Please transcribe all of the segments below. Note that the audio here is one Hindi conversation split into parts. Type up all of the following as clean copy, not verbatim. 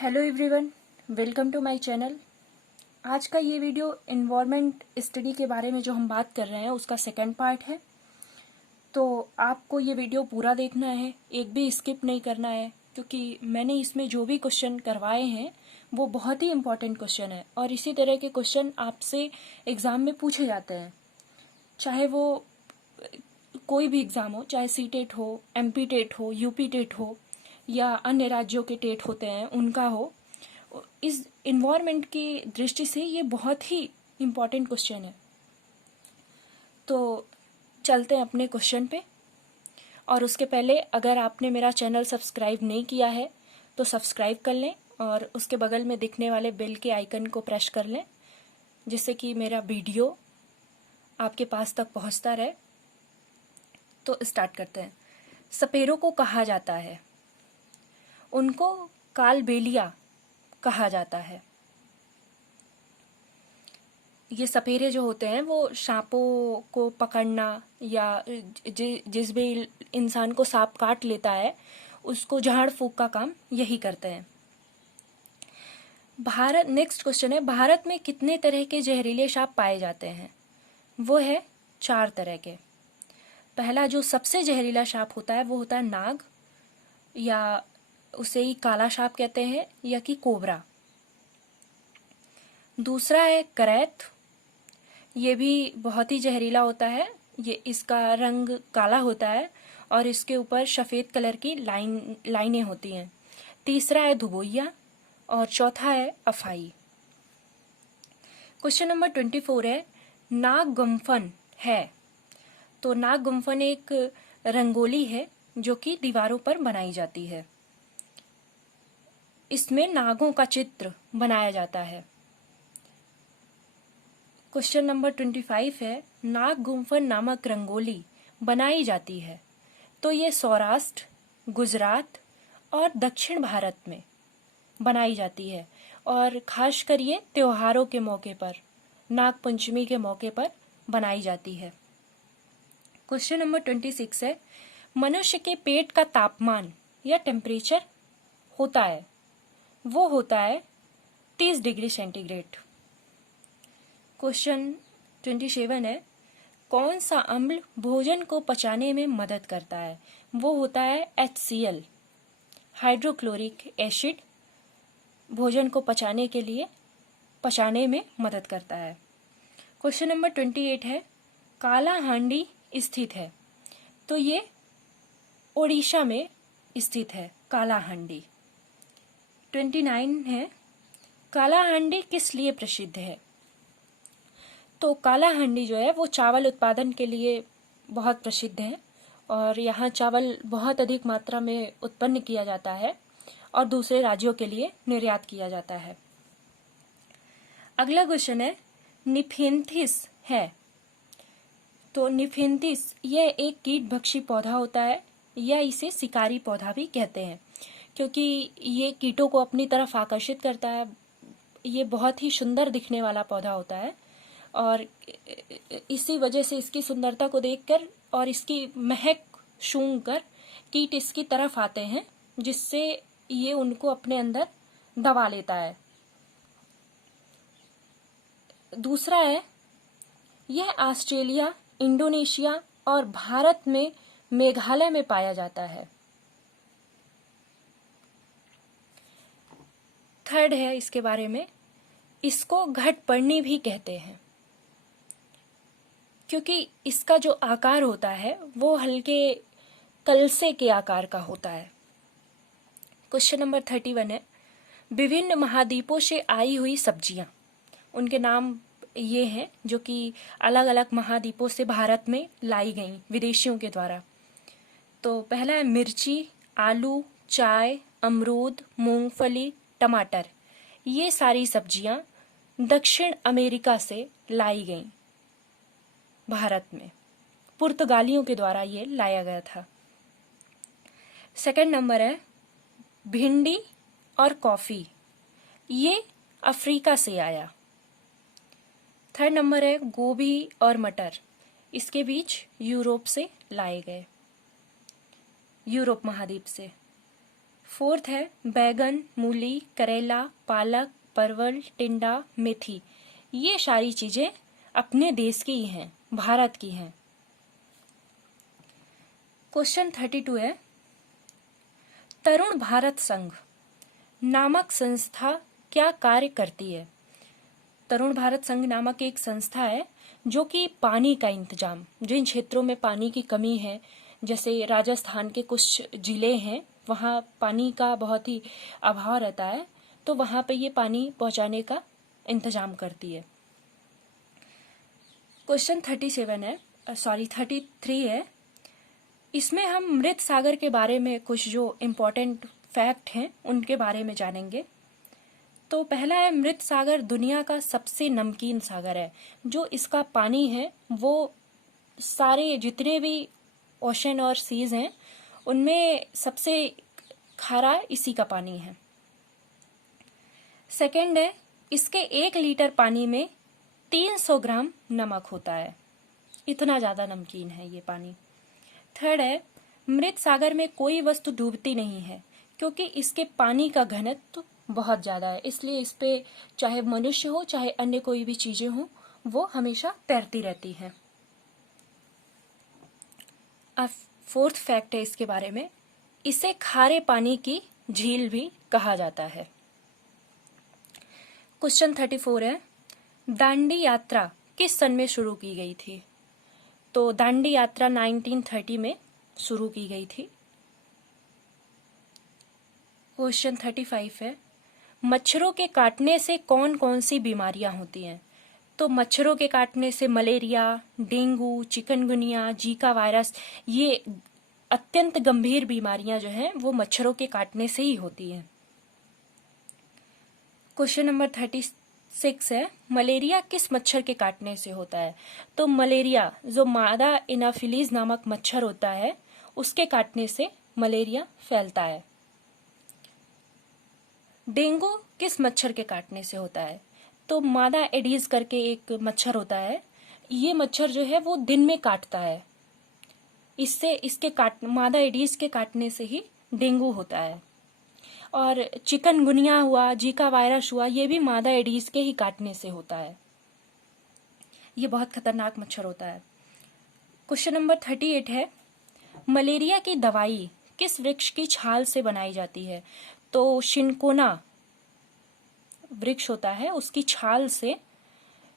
Hello everyone, welcome to my channel. आज का ये वीडियो इन्वायरमेंट स्टडी के बारे में जो हम बात कर रहे हैं उसका सेकंड पार्ट है। तो आपको ये वीडियो पूरा देखना है, एक भी स्किप नहीं करना है, क्योंकि मैंने इसमें जो भी क्वेश्चन करवाए हैं वो बहुत ही इम्पोर्टेंट क्वेश्चन है और इसी तरह के क्वेश्चन आपसे एग्ज़ाम में पूछे जाते हैं। चाहे वो कोई भी एग्ज़ाम हो, चाहे सी टेट हो, MP टेट हो, UP टेट हो या अन्य राज्यों के टेट होते हैं उनका हो, इस इन्वायरमेंट की दृष्टि से ये बहुत ही इम्पॉर्टेंट क्वेश्चन है। तो चलते हैं अपने क्वेश्चन पे। और उसके पहले अगर आपने मेरा चैनल सब्सक्राइब नहीं किया है तो सब्सक्राइब कर लें और उसके बगल में दिखने वाले बेल के आइकन को प्रेस कर लें, जिससे कि मेरा वीडियो आपके पास तक पहुंचता रहे। तो स्टार्ट करते हैं। सपेरों को कहा जाता है, उनको कालबेलिया कहा जाता है। ये सपेरे जो होते हैं वो सांपों को पकड़ना या जिस भी इंसान को सांप काट लेता है उसको झाड़ फूंक का काम यही करते हैं। नेक्स्ट क्वेश्चन है, भारत में कितने तरह के जहरीले सांप पाए जाते हैं? वो है 4 तरह के। पहला जो सबसे जहरीला सांप होता है वो होता है नाग, या उसे ही काला सांप कहते हैं, या कि कोबरा। दूसरा है करैत, ये भी बहुत ही जहरीला होता है। इसका रंग काला होता है और इसके ऊपर सफ़ेद कलर की लाइनें होती हैं। तीसरा है धुबोइया और चौथा है अफाई। क्वेश्चन नंबर 24 है, नाग गुम्फन है। तो नाग गुम्फन एक रंगोली है जो कि दीवारों पर बनाई जाती है। इसमें नागों का चित्र बनाया जाता है। क्वेश्चन नंबर 25 है, नाग गुम्फन नामक रंगोली बनाई जाती है तो ये सौराष्ट्र, गुजरात और दक्षिण भारत में बनाई जाती है और खासकर ये त्योहारों के मौके पर, नाग पंचमी के मौके पर बनाई जाती है। क्वेश्चन नंबर 26 है, मनुष्य के पेट का तापमान या टेम्परेचर होता है, वो होता है 30 डिग्री सेंटीग्रेड। क्वेश्चन 27 है, कौन सा अम्ल भोजन को पचाने में मदद करता है? वो होता है HCl, हाइड्रोक्लोरिक एसिड। भोजन को पचाने में मदद करता है। क्वेश्चन नंबर 28 है, काला हांडी स्थित है। तो ये ओडिशा में स्थित है काला हांडी। 29 है, काला हांडी किस लिए प्रसिद्ध है? तो काला हांडी जो है वो चावल उत्पादन के लिए बहुत प्रसिद्ध है और यहाँ चावल बहुत अधिक मात्रा में उत्पन्न किया जाता है और दूसरे राज्यों के लिए निर्यात किया जाता है। अगला क्वेश्चन है, निफेंथिस है। तो निफेंथिस ये एक कीटभक्षी पौधा होता है, या इसे शिकारी पौधा भी कहते हैं, क्योंकि ये कीटों को अपनी तरफ आकर्षित करता है। ये बहुत ही सुंदर दिखने वाला पौधा होता है और इसी वजह से इसकी सुंदरता को देखकर और इसकी महक सूंघकर कीट इसकी तरफ आते हैं, जिससे ये उनको अपने अंदर दबा लेता है। दूसरा है, यह ऑस्ट्रेलिया, इंडोनेशिया और भारत में मेघालय में पाया जाता है। थर्ड है इसके बारे में, इसको घटपर्णी भी कहते हैं, क्योंकि इसका जो आकार होता है वो हल्के कलसे के आकार का होता है। क्वेश्चन नंबर 31 है, विभिन्न महाद्वीपों से आई हुई सब्जियां, उनके नाम ये हैं जो कि अलग अलग महाद्वीपों से भारत में लाई गई विदेशियों के द्वारा। तो पहला है मिर्ची, आलू, चाय, अमरूद, मूंगफली, टमाटर। ये सारी सब्जियां दक्षिण अमेरिका से लाई गई भारत में, पुर्तगालियों के द्वारा ये लाया गया था। सेकंड नंबर है भिंडी और कॉफ़ी, ये अफ्रीका से आया। थर्ड नंबर है गोभी और मटर, इसके बीज यूरोप से लाए गए, यूरोप महाद्वीप से। फोर्थ है बैगन, मूली, करेला, पालक, परवल, टिंडा, मेथी। ये सारी चीजें अपने देश की ही हैं, भारत की हैं। क्वेश्चन 32 है, तरुण भारत संघ नामक संस्था क्या कार्य करती है? तरुण भारत संघ नामक एक संस्था है जो कि पानी का इंतजाम, जिन क्षेत्रों में पानी की कमी है, जैसे राजस्थान के कुछ जिले हैं वहाँ पानी का बहुत ही अभाव रहता है, तो वहाँ पे ये पानी पहुँचाने का इंतजाम करती है। क्वेश्चन 33 है, इसमें हम मृत सागर के बारे में कुछ जो इम्पोर्टेंट फैक्ट हैं उनके बारे में जानेंगे। तो पहला है, मृत सागर दुनिया का सबसे नमकीन सागर है। जो इसका पानी है वो सारे जितने भी ओशन और सीज हैं उनमें सबसे खारा इसी का पानी है। सेकंड है, इसके 1 लीटर पानी में 300 ग्राम नमक होता है, इतना ज़्यादा नमकीन है ये पानी। थर्ड है, मृत सागर में कोई वस्तु डूबती नहीं है क्योंकि इसके पानी का घनत्व बहुत ज़्यादा है, इसलिए इस पे चाहे मनुष्य हो चाहे अन्य कोई भी चीज़ें हो वो हमेशा तैरती रहती हैं। फोर्थ फैक्ट है इसके बारे में, इसे खारे पानी की झील भी कहा जाता है। क्वेश्चन 34 है, दांडी यात्रा किस सन में शुरू की गई थी? तो दांडी यात्रा 1930 में शुरू की गई थी। क्वेश्चन 35 है, मच्छरों के काटने से कौन कौन सी बीमारियां होती हैं? तो मच्छरों के काटने से malaria, dengue, chikungunya, Zika virus, ये अत्यंत गंभीर बीमारियां जो हैं वो मच्छरों के काटने से ही होती हैं। क्वेश्चन नंबर 36 है, मलेरिया किस मच्छर के काटने से होता है? तो मलेरिया जो मादा एनाफिलीज नामक मच्छर होता है उसके काटने से मलेरिया फैलता है। डेंगू किस मच्छर के काटने से होता है? तो मादा एडीज करके एक मच्छर होता है, ये मच्छर जो है वो दिन में काटता है, इससे इसके मादा एडीज के काटने से ही डेंगू होता है। और चिकनगुनिया हुआ, जीका वायरस हुआ, ये भी मादा एडीज के ही काटने से होता है, ये बहुत खतरनाक मच्छर होता है। क्वेश्चन नंबर 38 है, मलेरिया की दवाई किस वृक्ष की छाल से बनाई जाती है? तो शिनकोना वृक्ष होता है उसकी छाल से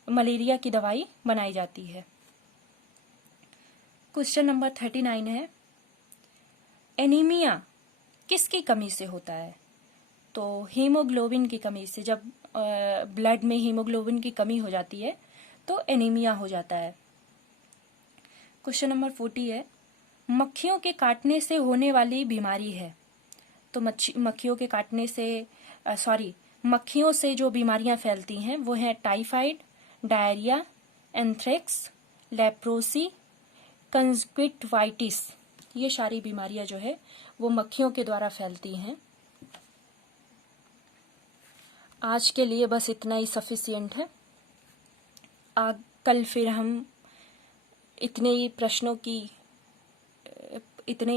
मलेरिया की दवाई बनाई जाती है। क्वेश्चन नंबर 39 है, एनीमिया किसकी कमी से होता है? तो हीमोग्लोबिन की कमी से, जब ब्लड में हीमोग्लोबिन की कमी हो जाती है तो एनीमिया हो जाता है। क्वेश्चन नंबर 40 है, मक्खियों के काटने से होने वाली बीमारी है? तो मक्खियों के काटने से मक्खियों से जो बीमारियां फैलती हैं वो हैं typhoid, diarrhoea, anthrax, leprosy, conjunctivitis. ये सारी बीमारियां जो है वो मक्खियों के द्वारा फैलती हैं। आज के लिए बस इतना ही सफिशिएंट है। कल फिर हम इतने ही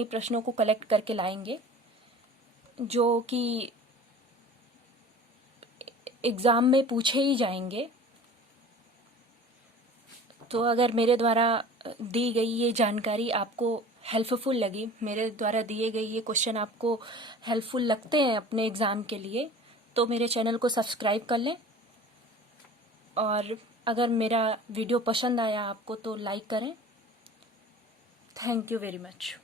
प्रश्नों को कलेक्ट करके लाएंगे जो कि एग्ज़ाम में पूछे ही जाएंगे। तो अगर मेरे द्वारा दी गई ये जानकारी आपको हेल्पफुल लगी, मेरे द्वारा दिए गए ये क्वेश्चन आपको हेल्पफुल लगते हैं अपने एग्ज़ाम के लिए, तो मेरे चैनल को सब्सक्राइब कर लें। और अगर मेरा वीडियो पसंद आया आपको तो लाइक करें। Thank you very much.